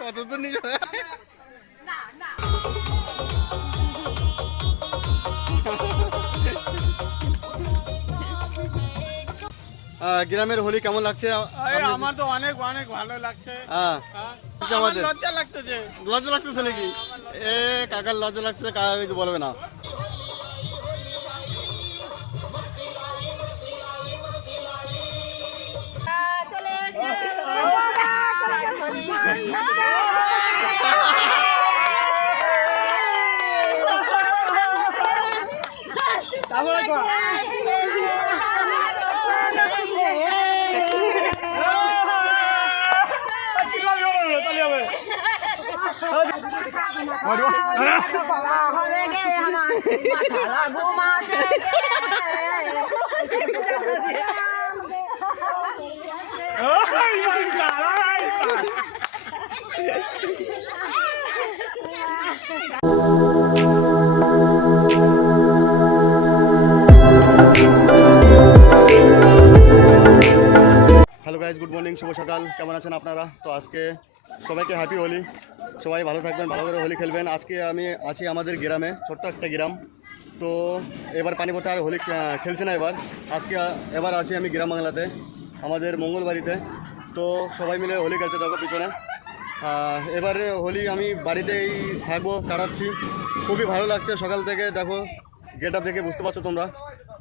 কত দূর নিয়ে যাবে? গ্রামের হোলি কেমন লাগছে? আমার তো অনেক অনেক ভালো লাগছে। আমাদের লজ্জা লাগতেছে। লজ্জা লাগতেছে নাকি? এ কাকার লজ্জা লাগছে, কাকা কিছু বলবে না। হ্যালো গাইজ, গুড মর্নিং, শুভ সকাল। কেমন আছেন আপনারা? তো আজকে সবাইকে হ্যাপি হোলি। সবাই ভালো থাকবেন, ভালো করে হোলি খেলবেন। আজকে আমি আছি আমাদের গ্রামে, ছোট্ট একটা গ্রাম। তো এবার পানিপথে আর হোলি খেলছে না এবার আছি আমি গ্রাম বাংলাতে, আমাদের মঙ্গলবাড়িতে। তো সবাই মিলে হোলি খেলছে, দেখো পিছনে। এবারে হোলি আমি বাড়িতেই থাকবো, কাটাচ্ছি। খুবই ভালো লাগছে সকাল থেকে। দেখো গেট আপ দেখে বুঝতে পারছো তোমরা।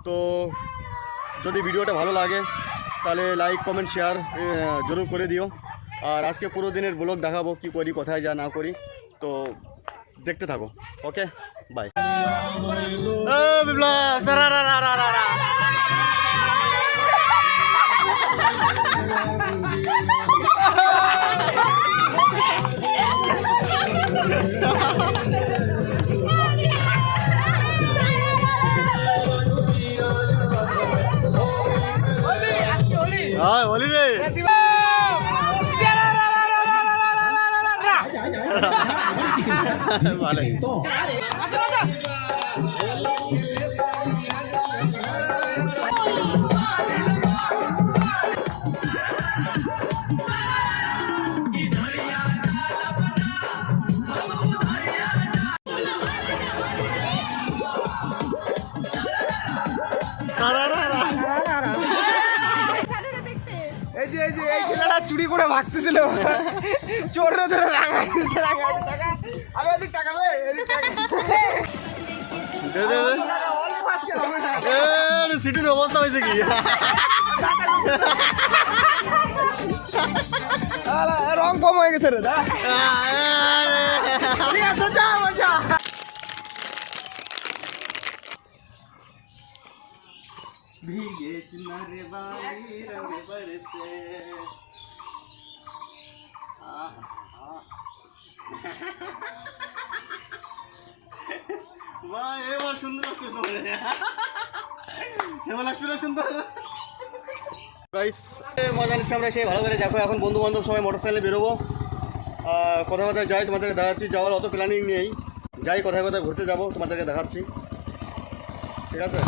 তো যদি ভিডিওটা ভালো লাগে তাহলে লাইক, কমেন্ট, শেয়ার জরুর করে দিও। আর আজকে পুরো দিনের ব্লগ দেখাবো, কি করি, কোথায় যা না করি। তো দেখতে থাকো। ওকে, বাই। হোলি রে ভালো। এই ছেলেটা চুরি করে ভাগতেছিল, চোর ধরে সিটির অবস্থা হয়েছে কি? রং কম হয়ে গেছে রে। भीगे चुनर वाली रंग बरसे। वाह, এবার সুন্দর লাগছে তোমার। কেমন লাগছে? সুন্দর গাইস, মজা নিচ্ছি আমরা সেই ভালো করে। দেখো এখন বন্ধু বান্ধব সবাই মোটরসাইকেলে বেরোবো, কোথায় কোথায় যাই তোমাদেরকে দেখাচ্ছি। যাওয়ার অত প্ল্যানিং নেই, যাই কোথায় কোথায় ঘুরতে যাবো তোমাদেরকে দেখাচ্ছি, ঠিক আছে?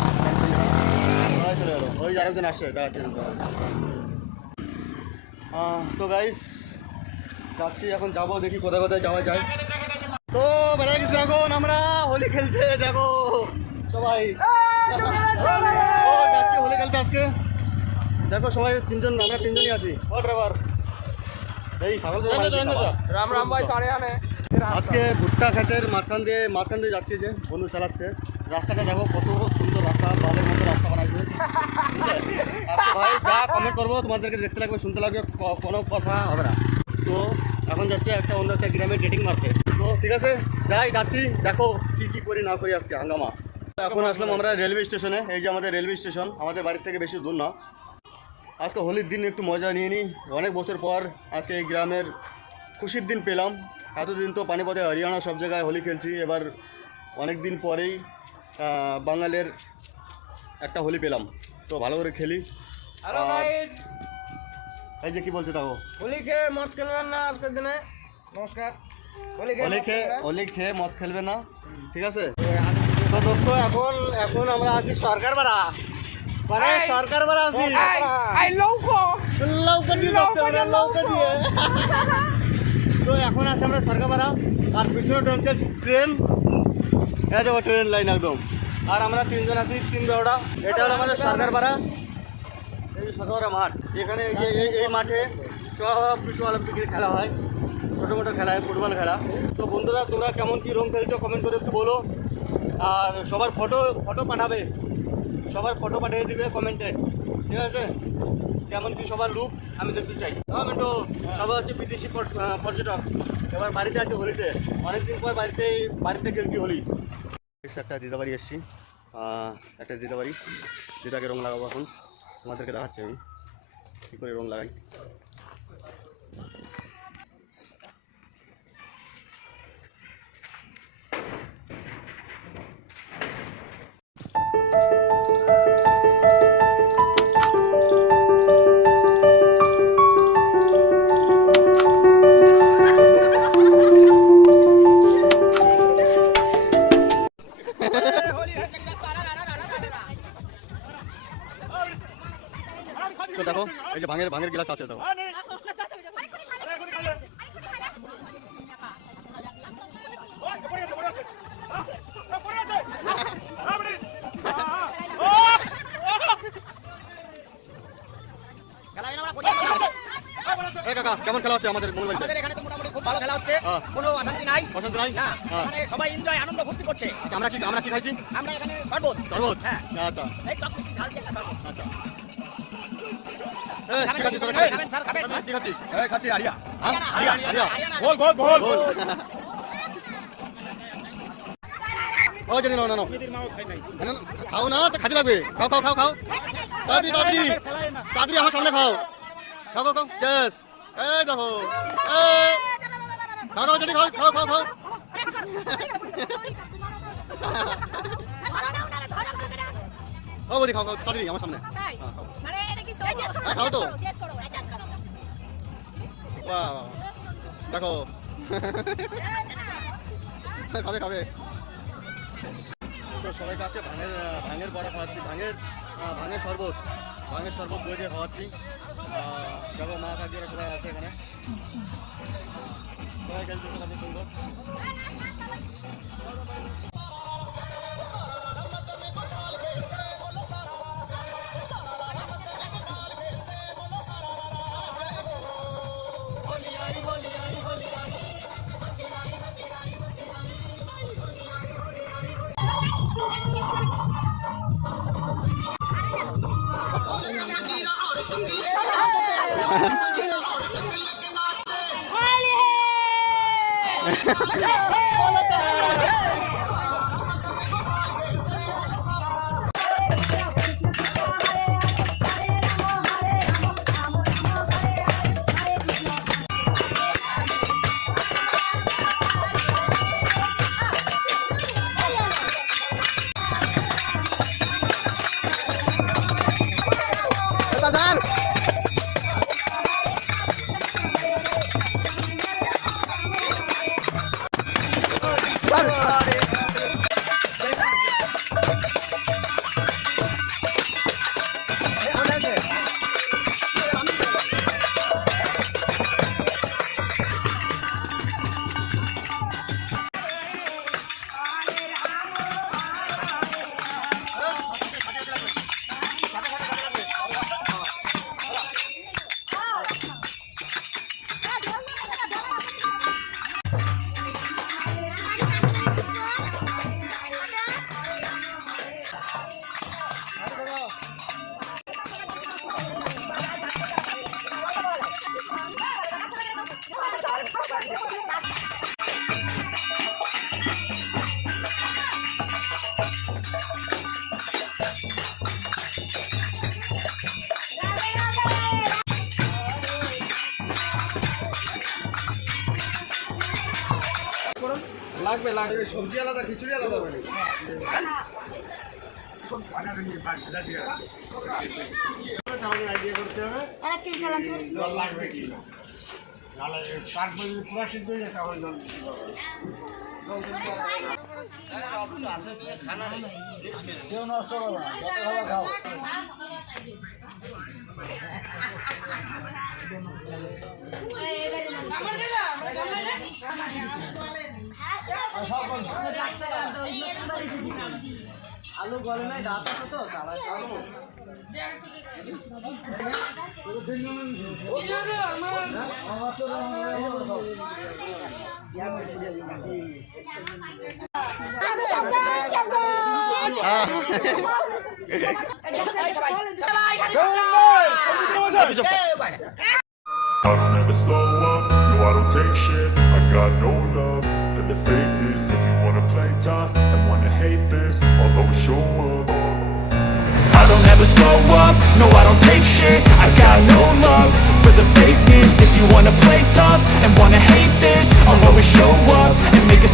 চলে গেলো, ওই আরেকজন আসছে, দেখাচ্ছি। তো গাইস যাচ্ছি, এখন যাবো, দেখি কোথায় কোথায় যাওয়া যায়। তো বেড়ে গেছি এখন আমরা হোলি খেলতে। দেখো সবাই যাচ্ছি হোলি খেলতে আজকে। দেখো সবাই আমরা তিনজনই আছি। ও ড্রাইভার, এই সাগর রাম রাম ভাই, সাড়ে আনে। আজকে ভুট্টা ক্ষেতের মাঝখান দিয়ে যাচ্ছি, যে বন্ধু চালাচ্ছে। রাস্তাটা দেখো কত সুন্দর রাস্তা, বালের মতো রাস্তা বানাইছে। আজকে ভাই যা কমেন্ট করবো তোমাদেরকে দেখতে লাগবে, শুনতে লাগবে, কোনো কথা হবে না। তো এখন যাচ্ছে অন্য একটা গ্রামে ডেটিং মারতে। তো ঠিক আছে, যাচ্ছি। দেখো কি করি না করি আজকে হাঙ্গামা। এখন আসলাম আমরা রেলওয়ে স্টেশনে। এই যে আমাদের রেলওয়ে স্টেশন, আমাদের বাড়ির থেকে বেশি দূর না। আজকে হোলির দিন একটু মজা নিয়ে নিই। অনেক বছর পর আজকে এই গ্রামের খুশির দিন পেলাম। এতদিন তো পানিপথে, হরিয়ানা সব জায়গায় হোলি খেলছি। এবার অনেক দিন পরেই বাঙালির একটা হোলি পেলাম, তো ভালো করে খেলি। এই যে কি বলছে দেখো, হোলি খেয়ে মদ খেলবেন না আজকের দিনে। নমস্কার। হোলি খেয়ে মদ খেলবে না, ঠিক আছে? তো দোস্ত এখন এখন আমরা আছি সরকার পাড়া মানে সরকার পাড়া আছি লৌকা দিয়ে যাচ্ছে আমরা লৌকা দিয়ে তো এখন আছি আমরা সরকার পাড়া আর পিছনে হচ্ছে ট্রেন এই দেখো ট্রেন লাইন একদম আর আমরা তিনজন আছি তিন বেড়া এটা হলো আমাদের সরকার পাড়া এই সরকার মাঠ এখানে এই মাঠে সব কিছু অলিম্পিকের খেলা হয় ছোটো মোটো খেলা হয় ফুটবল খেলা তো বন্ধুরা তোমরা কেমন কী রং খেলছো কমেন্ট করে একটু বলো আর সবার ফটো ফটো পাঠাবে সবার ফটো পাঠিয়ে দিবে কমেন্টে ঠিক আছে কেমন কি সবার লুক আমি দেখতে চাই তো সবাই হচ্ছে বিদেশি পর্যটক এবার বাড়িতে আছে হোলিতে অনেকদিন পর বাড়িতে খেলছি হোলি একটা দিদাবাড়ি এসেছি একটা দিদাবাড়ি দিদাকে রং লাগাবো এখন তোমাদেরকে দেখাচ্ছি আমি কী করে রং লাগাই তো দেখো এই যে ভাঙের গিলাস আছে দেখো কাকা কেমন খেলা হচ্ছে আমাদের এখানে তো মোটামুটি খুব ভালো খেলা হচ্ছে কোনো অশান্তি নাই না মানে সবাই এনজয় আনন্দ ফুর্তি করছে আমরা কি খাইছি আমরা এখানে শরবত হ্যাঁ আচ্ছা এই টক মিষ্টি ঝাল দিয়ে একটা শরবত আচ্ছা খাবেন স্যার খাবেন কি খাচ্ছিস খাচ্ছি আরিয়া আরিয়া গোল গোল গোল ও জানি না খাও না তো খাতে লাগবে খাও তাড়াতাড়ি আমার সামনে খাও চেস এই দেখো খাও জানি খাও ও বৌদি খাও তাড়াতাড়ি আমার সামনে খাও তো বাহ দেখো খাবে তো সবাইকে আজকে ভাঙের বড়া খাওয়াচ্ছি ভাঙের শরবত দই দিয়ে খাওয়াচ্ছি দেখো মা কাকিরা সবাই আছে এখানে সবাই খেলতেছে কত সুন্দর লাগবে সবজি আলাদা খিচুড়ি আলাদা হবে আইডিয়া করতে হবে আলু গলে নাই দাঁত আছে তো চালা চালু I don't ever slow up, no I don't take shit. I got no love for the fakeness. If you wanna play tough and wanna hate this, I'll always show up. I don't ever slow up, no I don't take shit. I got no love for the fakeness. If you wanna play tough and wanna hate this, I'll always show up and make a